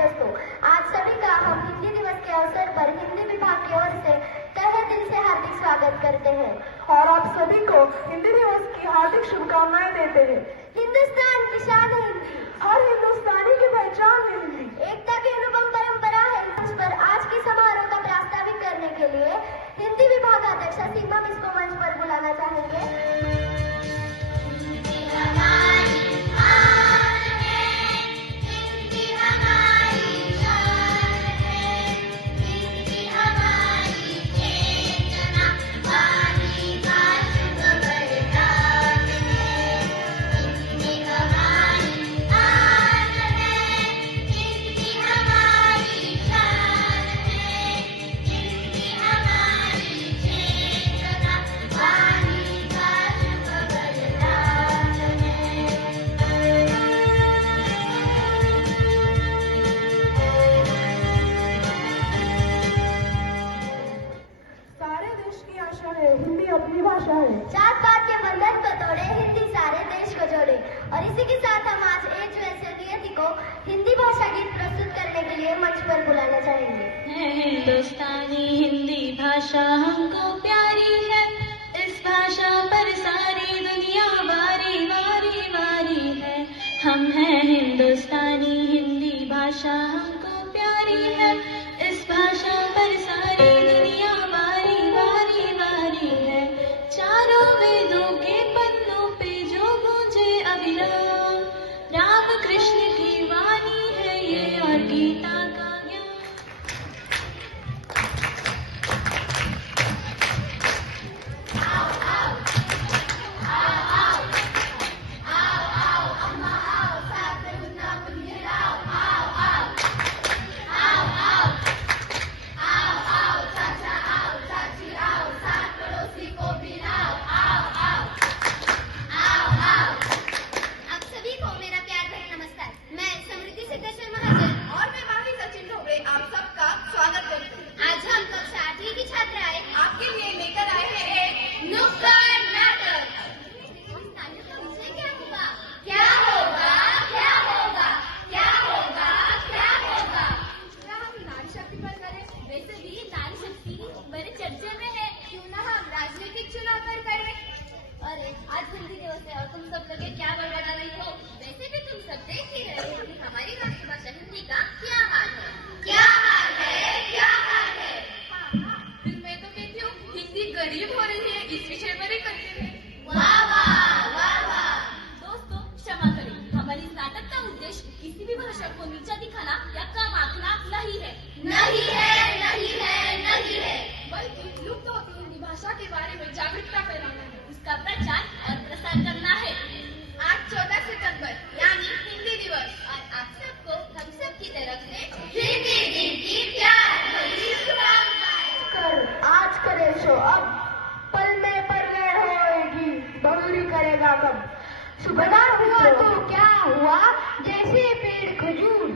दोस्तों, आज सभी का हम हिंदी दिवस के अवसर पर हिंदी विभाग की ओर से तहे दिल से हार्दिक स्वागत करते हैं और आप सभी को हिंदी दिवस की हार्दिक शुभकामनाएं देते हैं। हिंदुस्तान की शान है हिंदी, हर हिंदुस्तानी की पहचान है हिंदी। एकता की अनुपम परंपरा है। मंच पर आज के समारोह का प्रास्ताविक करने के लिए हिंदी विभाग अध्यक्ष सीमा मिस को मंच पर बुलाना चाहेंगे। हिंदी अपनी भाषा है। जात पात के बंधन को तोड़े, हिंदी सारे देश को जोड़े। और इसी के साथ हम आज एक जैसे नियति को हिंदी भाषा गीत प्रस्तुत करने के लिए मंच पर बुलाना चाहेंगे। हिंदुस्तानी हिंदी भाषा हमको प्यारी है, इस भाषा पर सारी दुनिया वारी वारी वारी है। हम हैं हिंदुस्तानी हिंदी भाषा हमको प्यारी है, इस भाषा पर सारी दुनिया वारी वारी वारी है। चारों वेदों के पन्नों पे जो गूंजे अविराम, राम कृष्ण की वाणी है ये और गीता का ज्ञान। आज हिंदी दिवस है और तुम सब लोग क्या बड़बड़ा रही हो? वैसे भी तुम सब देख ही रहे हो कि हमारी राष्ट्रभाषा हिंदी का क्या हाल है। क्या हाल है, क्या हाल है। फिर मैं तो कहती हूँ हिंदी गरीब हो रही है, इस विषय पर ही करते हैं। वाह वाह वाह वाह। दोस्तों क्षमा करें, हमारी इस नाटक का उद्देश्य किसी भी भाषा को नीचा दिखाना या कम आंकना नहीं है, नहीं है, नहीं है, नहीं है, बल्कि लुप्त होती हिंदी भाषा के बारे में जागरूकता फैलाना है, उसका प्रचार और प्रसार करना है। आज 14 सितंबर यानी हिंदी दिवस और आप सबको हम सब की तरफ से हिंदी दिन की प्यार भरी शुभकामनाएं। आज करे सो अब, पल में परगड़ होएगी, बहुरी करेगा कब। सुबह हुआ तो क्या हुआ, जैसे पेड़ खजूर,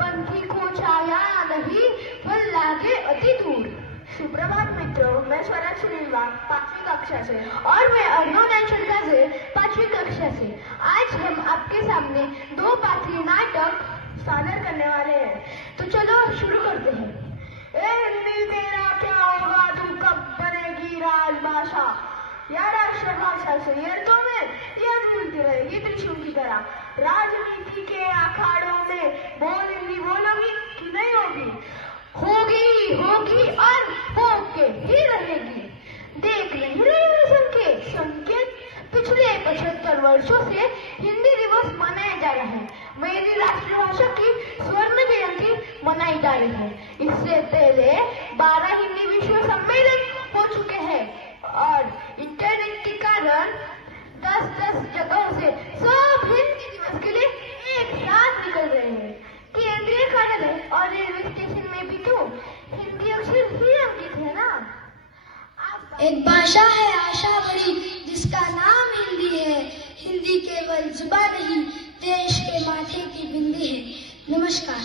पंखी को छाया नहीं, फल लागे अति दूर। सुप्रभात मित्रों, मैं स्वराज सुनीलवा 5वीं कक्षा से और मैं अर्जुन शर्मा से 5वीं कक्षा से। आज हम आपके सामने 2 पात्रीय नाटक सादर करने वाले हैं, तो चलो शुरू करते हैं। ए हिंदी तेरा क्या होगा, तू कब बनेगी राजभाषा, या राष्ट्रभाषा से तो में यह मिलती रहेगी त्रिशूल की तरह। राजनीति के अखाड़ों में बोल हिंदी बोलोगी कि नहीं होगी? होगी, होगी और होके ही रहेगी। देख नहीं रहे संकेत पिछले 75 वर्षों से हिंदी दिवस मनाया जा रहा है। मेरी राष्ट्रभाषा की स्वर्ण जयंती मनाई जा रही है। इससे पहले 12 हिंदी विश्व सम्मेलन हो चुके हैं और इंटरनेट के कारण 10-10 जगहों से सब हिंदी दिवस के लिए एक साथ निकल रहे हैं। केंद्रीय कार्यालय और रेलवे स्टेशन में भी तो हिंदी अक्षर ही अंकित है ना। एक भाषा है आशा भरी जिसका नाम हिंदी है, हिंदी केवल जुबान नहीं देश के माथे की बिंदी है। नमस्कार,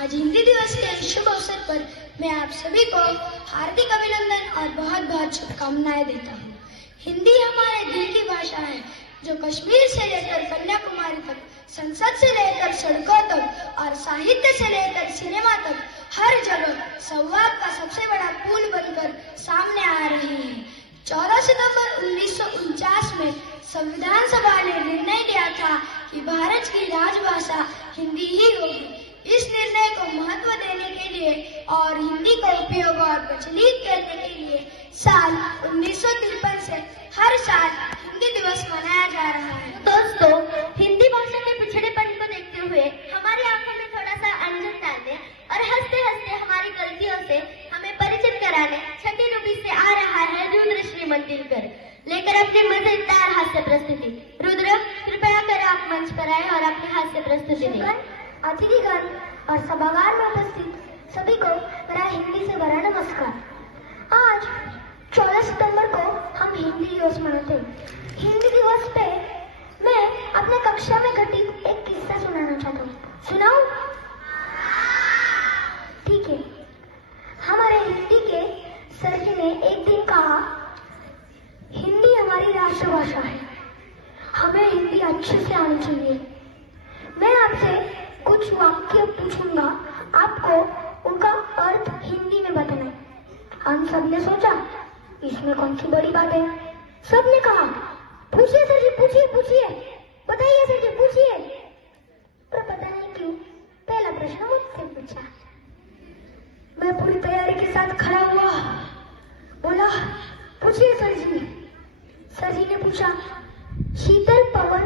आज हिंदी दिवस के शुभ अवसर पर मैं आप सभी को हार्दिक अभिनंदन और बहुत बहुत शुभकामनाएं देता हूँ। हिंदी हमारे दिल की भाषा है जो कश्मीर से लेकर कन्याकुमारी तक, संसद से लेकर सड़कों तक और साहित्य से लेकर सिनेमा तक हर जगह संवाद का सबसे बड़ा पुल बनकर सामने आ रही है। 14 सितंबर 1949 में संविधान सभा ने निर्णय लिया था कि भारत की राजभाषा हिंदी ही होगी। इस निर्णय को महत्व देने के लिए और हिंदी का उपयोग और प्रचलित करने के लिए साल 1953 से हर साल हिंदी दिवस मनाया जा रहा है। दोस्तों, हिंदी भाषा के पिछड़ेपन को देखते हुए हमारी आंखों में थोड़ा सा अंजन डालने और हंसते हंसते हमारी गलतियों से हमें परिचित कराने छठी रूपी से आ रहा है रुद्र श्रीमंत दिनकर लेकर अपनी मजेदार हास्य प्रस्तुति। रुद्र, कृपया कर आप मंच पर आए और अपनी हास्य प्रस्तुति दें। अतिथिगण और सभागार में उपस्थित सभी को मेरा हिंदी से भरा नमस्कार। आज 14 सितंबर को हम हिंदी दिवस मनाते हैं। हिंदी दिवस पे मैं अपने कक्षा में घटित एक किस्सा सुनाना चाहता हूँ। सुनाऊं? ठीक है। हमारे हिंदी के सर जी ने एक दिन कहा, हिंदी हमारी राष्ट्रभाषा है, हमें हिंदी अच्छे से आनी चाहिए। मैं आपसे कुछ वाक्य पूछूंगा, आपको उनका अर्थ हिंदी में बताना है। हम सबने सोचा, इसमें कौन सी बड़ी बात है। सबने कहा, पूछिए सर जी, पूछिए पूछिए, बताइए सर जी, पूछिए। पर पता नहीं क्यों पहला प्रश्न मुझसे पूछा। मैं पूरी तैयारी के साथ खड़ा हुआ, बोला, पूछिए सर जी। सर जी ने पूछा, शीतल पवन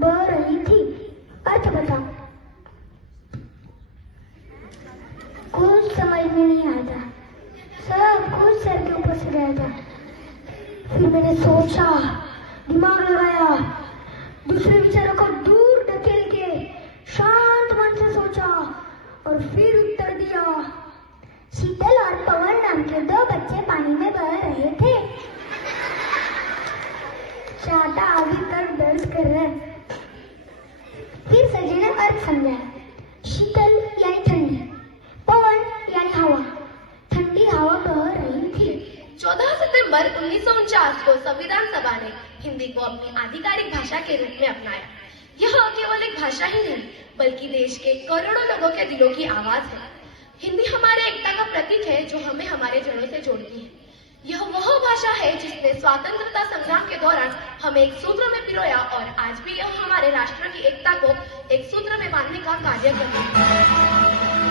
बह रही थी, अर्थ बताओ। कुछ समझ में नहीं आया था, सब कुछ सर के ऊपर से गया था। फिर मैंने सोचा, दिमाग लगाया, दूसरे विचारों को दूर धकेल के शांत मन से सोचा और फिर उत्तर दिया, शीतल और पवन नाम के 2 बच्चे पानी में बह रहे थे। चाहता अभी तक दर्द कर रहा है। फिर सर जी ने अर्थ समझाया, शीतल यानी ठंडी, पवन यानी हवा, ठंडी हवा बह रही थी। 14 सितंबर 1949 को संविधान सभा ने हिंदी को अपनी आधिकारिक भाषा के रूप में अपनाया। यह केवल एक भाषा ही नहीं, बल्कि देश के करोड़ों लोगों के दिलों की आवाज है। हिंदी हमारे एकता का प्रतीक है, जो हमें हमारे जड़ों से जोड़ती है। यह वह भाषा है जिसने स्वतंत्रता संग्राम के दौरान हमें एक सूत्र में पिरोया और आज भी यह हमारे राष्ट्र की एकता को एक सूत्र में बांधने का कार्य करती है।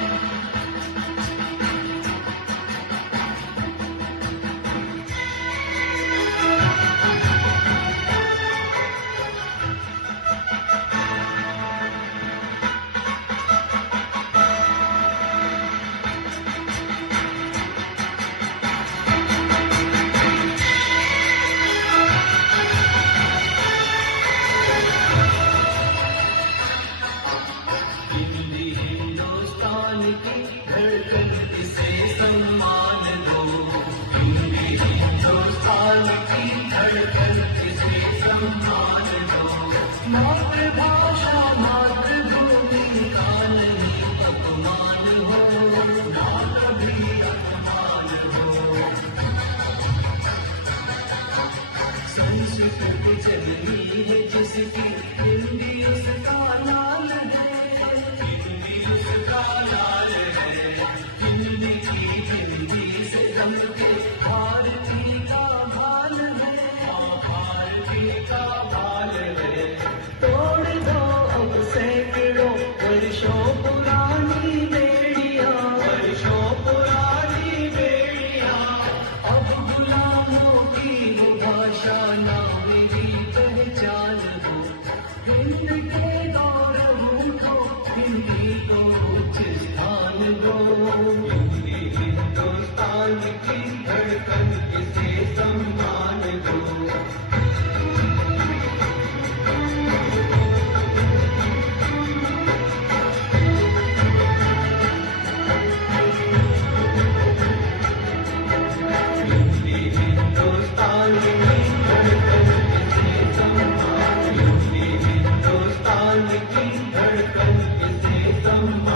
धड़कन से सम्मान